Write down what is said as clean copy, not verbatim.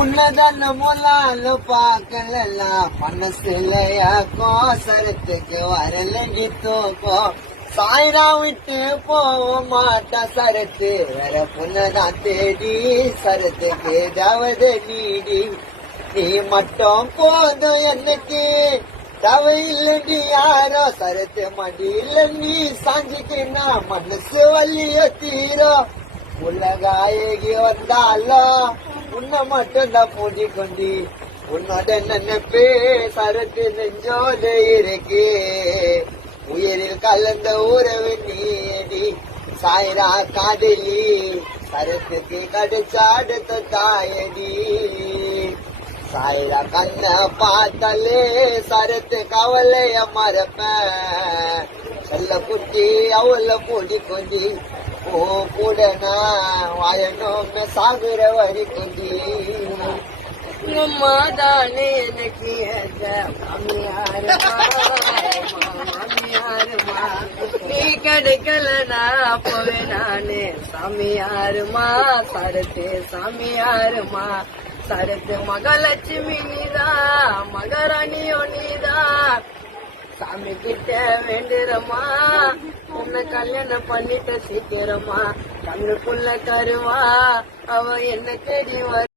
உன்னதான மொலால பாக்கலாம் மனசுலையா கோசரத்துக்கு வரலங்கி தூக்கம் சாய்ரா விட்டு போக மாட்டா சரத்து வேற புன்னதான் தேடி சரத்துக்கு ஏதாவது நீடி நீ மட்டும் போதும் எனக்கு தவையில்லடி யாரோ சரத்து மடியில நீ சாஞ்சிக்கினா மனசு வலிய தீரோ உலகாயகி வந்தாலும் உன்னை மட்டும் தான் பூண்டி கொண்டி உன்னோட நினைப்பே சரத்து நெஞ்சோட இருக்கு உயிரில் கலந்த உறவு நீடி சாய்ரா காதலி சரத்துக்கு கடிச்சாடுத்த தாயடி சாய்ரா கண்ண பார்த்தாலே சரத்து கவலைய மறப்பேன் செல்ல குட்டி அவள பூடி கொண்டி ஓ கூடனா வாழணும் சாகுற வரி கொண்டி தானே எனக்கு நீ கிடைக்கலனா போவே நானே சாமியாருமா சரத்து சாமியாருமா சரத்து மகாலட்சுமி நீதா மகாராணியோ நீதா சாமி கிட்ட வேண்டுறமா உன்னை கல்யாணம் பண்ணிட்ட சீக்கிரமா கண்ணுக்குள்ள கருவா அவ என்ன தேடி